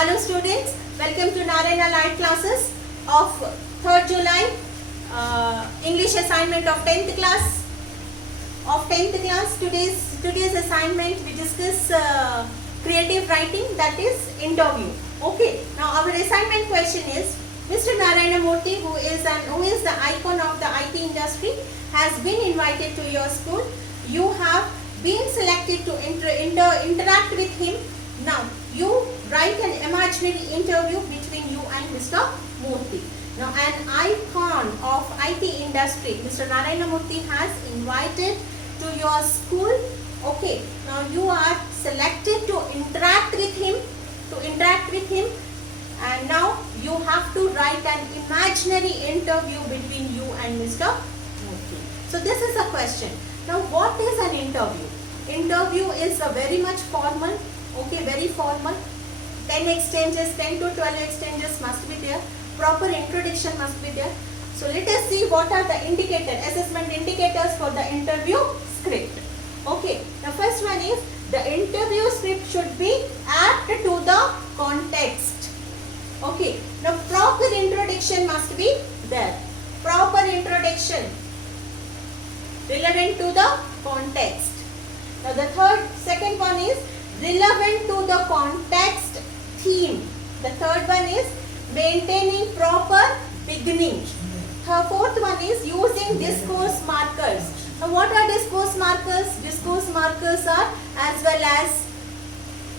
Hello students, welcome to Narayana Light classes of 3rd July English assignment of 10th class. Today's assignment we discuss creative writing, that is interview. Okay, now our assignment question is, Mr. Narayana Murthy, who is the icon of the IT industry, has been invited to your school. You have been selected to interact with him. Now you write an imaginary interview between you and Mr. Murthy. Now an icon of IT industry, Mr. Narayana Murthy, has invited to your school. Okay, now you are selected to interact with him, and now you have to write an imaginary interview between you and Mr. Murthy. So this is a question. Now what is an interview? Interview is a very much formal, okay, very formal. 10 exchanges, 10 to 12 exchanges must be there. Proper introduction must be there. So let us see what are the assessment indicators for the interview script. Okay, the first one is the interview script should be apt to the context. Okay, now proper introduction must be there. Proper introduction relevant to the context. Now the second one is relevant to the context theme. The third one is maintaining proper beginning. The fourth one is using discourse markers. Now what are discourse markers? Discourse markers are as well as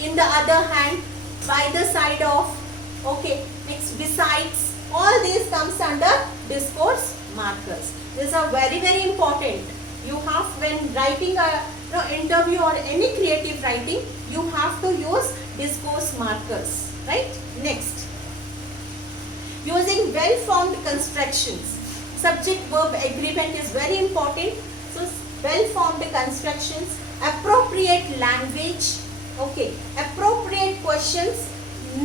in the other hand, by the side of, okay, next besides, all these comes under discourse markers. These are very, very important. You have, when writing a interview or any creative writing, you have to use discourse markers, right? Next, using well-formed constructions. Subject-verb agreement is very important. So well-formed constructions, appropriate language, okay, appropriate questions,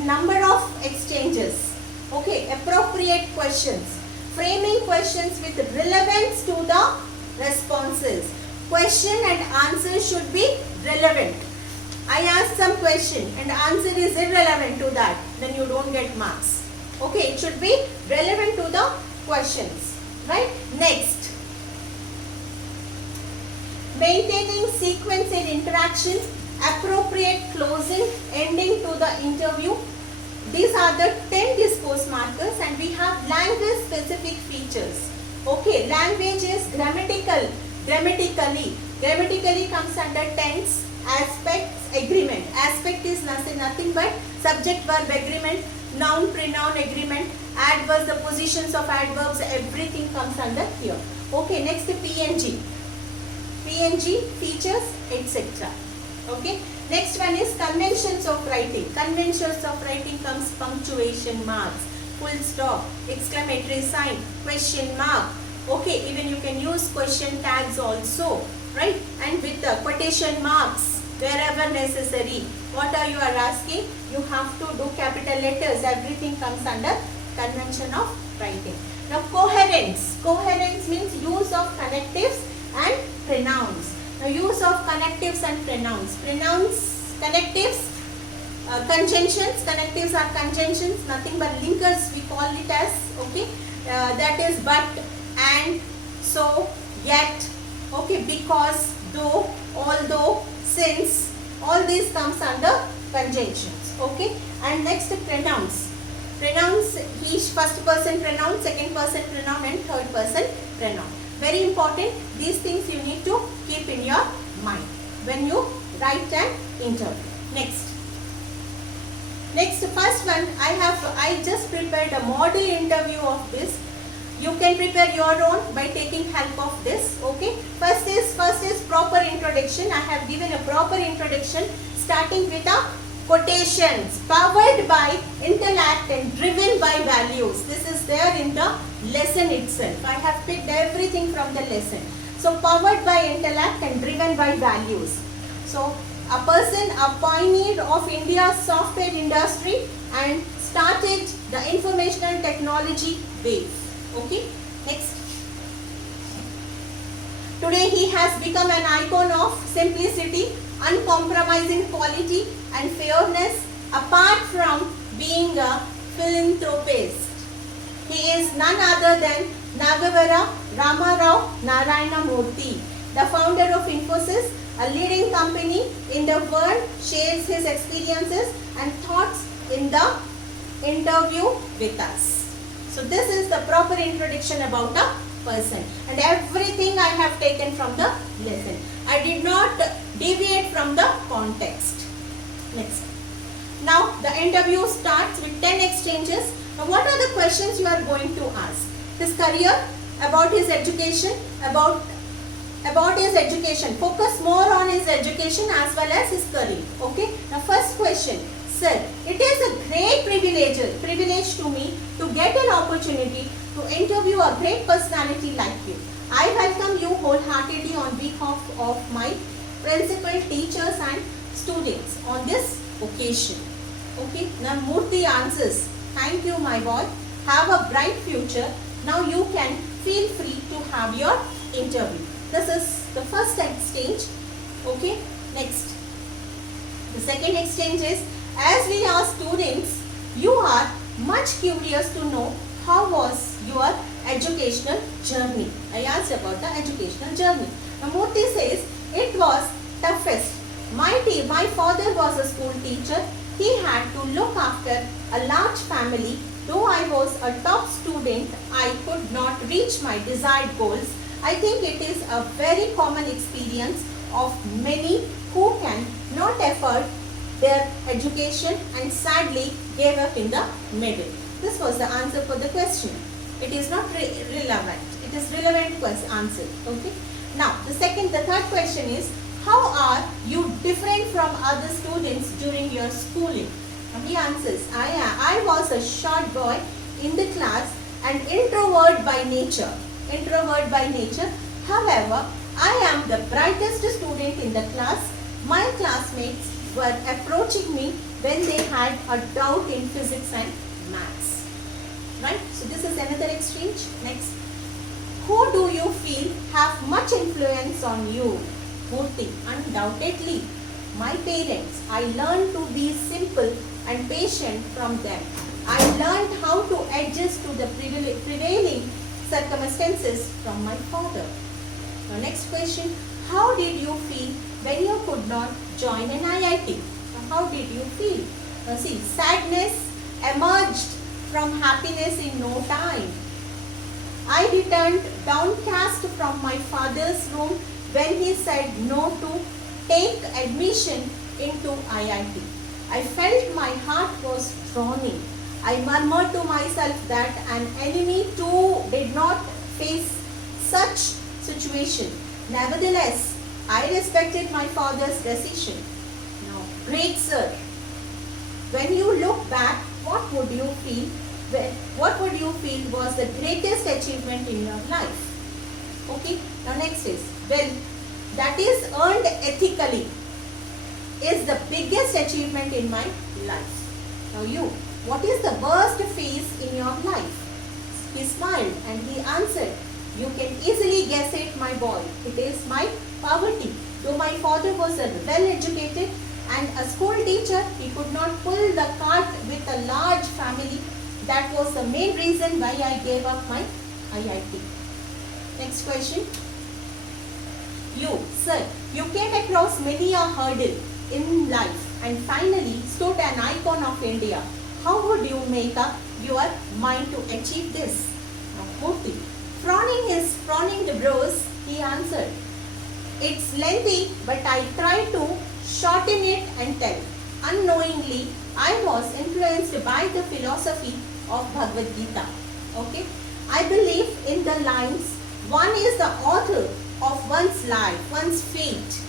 number of exchanges, okay, appropriate questions, framing questions with relevance to the responses. Question and answer should be relevant. I asked some question and answer is irrelevant to that, then you don't get marks. Okay, it should be relevant to the questions, right? Next, maintaining sequence and interaction, appropriate closing, ending to the interview. These are the 10 discourse markers, and we have language specific features. Okay, language is grammatically comes under tense, aspects, agreement. Aspect is nothing but subject verb agreement, noun pronoun agreement, adverbs, the positions of adverbs, everything comes under here. Okay, next PNG features, etc. Okay, next one is conventions of writing. Conventions of writing comes punctuation marks, full stop, exclamatory sign, question mark. Okay, even you can use question tags also, right? And with the quotation marks wherever necessary. What are you are asking? You have to do capital letters. Everything comes under convention of writing. Now coherence. Coherence means use of connectives and pronouns. Now use of connectives and pronouns. Connectives, conjunctions. Connectives are conjunctions, nothing but linkers we call it as, okay. That is but, and, so, yet, okay, because, though, although, since, all these comes under conjunctions, okay. And next, pronouns. Pronouns, he, first person pronoun, second person pronoun, and third person pronoun. Very important, these things you need to keep in your mind when you write an interview. Next, first one, I just prepared a model interview of this. You can prepare your own by taking help of this, okay. First is proper introduction. I have given a proper introduction starting with a quotations, powered by intellect and driven by values. This is there in the lesson itself. I have picked everything from the lesson. So powered by intellect and driven by values. So a person, a pioneer of India's software industry and started the informational technology wave. Okay, next. Today he has become an icon of simplicity, uncompromising quality and fairness, apart from being a philanthropist. He is none other than Nagavara Ramarao Narayana Murthy, the founder of Infosys, a leading company in the world, shares his experiences and thoughts in the interview with us. So this is the proper introduction about a person, and everything I have taken from the lesson. I did not deviate from the context. Next. Now the interview starts with 10 exchanges. Now what are the questions you are going to ask? His career, about his education, about his education. Focus more on his education as well as his career. Okay. Now first question. Sir, it is a great privilege to me to get an opportunity to interview a great personality like you. I welcome you wholeheartedly on behalf of my principal, teachers and students on this occasion. Okay. Now Murthy answers, thank you my boy. Have a bright future. Now you can feel free to have your interview. This is the first exchange. Okay. Next. The second exchange is, as we are students, you are much curious to know how was your educational journey. I asked about the educational journey. Now Murthy says, it was toughest. My father was a school teacher. He had to look after a large family. Though I was a top student, I could not reach my desired goals. I think it is a very common experience of many who can not afford their education and sadly gave up in the middle. This was the answer for the question. It is not relevant. It is relevant answer. Okay. Now the third question is, how are you different from other students during your schooling? And he answers, I was a short boy in the class and introvert by nature. However, I am the brightest student in the class. My classmates were approaching me when they had a doubt in physics and maths. Right? So this is another exchange. Next. Who do you feel have much influence on you? Murthy, undoubtedly. My parents. I learned to be simple and patient from them. I learned how to adjust to the prevailing circumstances from my father. Now next question. How did you feel when you could not join an IIT? How did you feel? Now see, sadness emerged from happiness in no time. I returned downcast from my father's room when he said no to take admission into IIT. I felt my heart was drowning. I murmured to myself that an enemy too did not face such situation. Nevertheless, I respected my father's decision. Now, great sir, when you look back, what would you feel? What would you feel was the greatest achievement in your life? Okay. Now next is, well, that is earned ethically is the biggest achievement in my life. Now you, what is the worst phase in your life? He smiled and he answered, you can easily guess it, my boy. It is my poverty. Though my father was a well-educated and a school teacher, he could not pull the cart with a large family. That was the main reason why I gave up my IIT. Next question. You, sir, you came across many a hurdle in life and finally stood an icon of India. How would you make up your mind to achieve this? Now, Murthy, frowning the brows, he answered, it's lengthy, but I try to shorten it and tell. Unknowingly, I was influenced by the philosophy of Bhagavad Gita. Okay, I believe in the lines, one is the author of one's life, one's fate.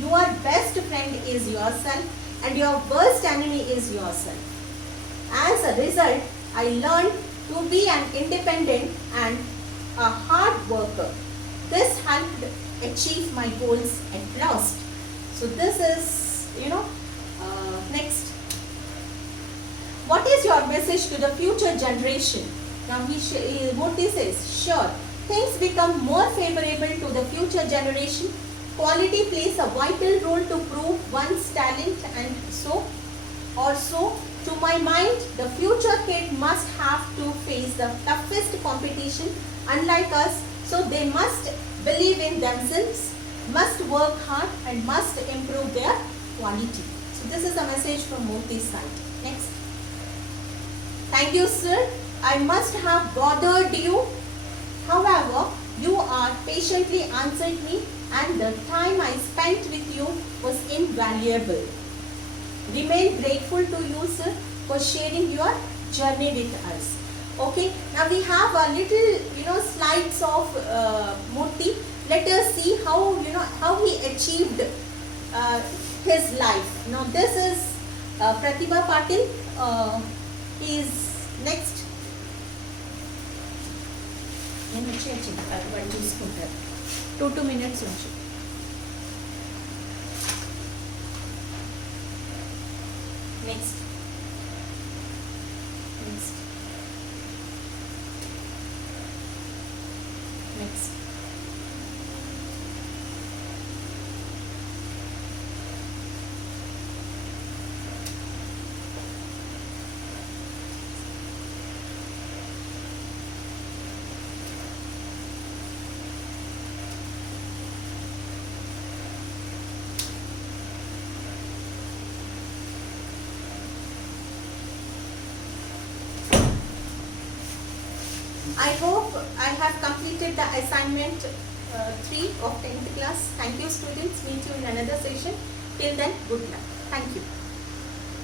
Your best friend is yourself and your worst enemy is yourself. As a result, I learned to be an independent and a hard worker. This helped achieve my goals at last. So this is, next. What is your message to the future generation? Now Murthy says, sure, things become more favorable to the future generation. Quality plays a vital role to prove one's talent and so also to my my mind, the future kid must have to face the toughest competition unlike us, so they must believe in themselves, must work hard and must improve their quality. So this is a message from Murthy's side. Next. Thank you, sir. I must have bothered you. However, you are patiently answered me and the time I spent with you was invaluable. Remain grateful to you, sir, for sharing your journey with us. Okay, now we have a little, slides of Murthy. Let us see how he achieved his life. Now this is Pratibha Patil. He is next. Two minutes. Next. I hope I have completed the assignment 3 of 10th class. Thank you, students. Meet you in another session. Till then, good luck. Thank you.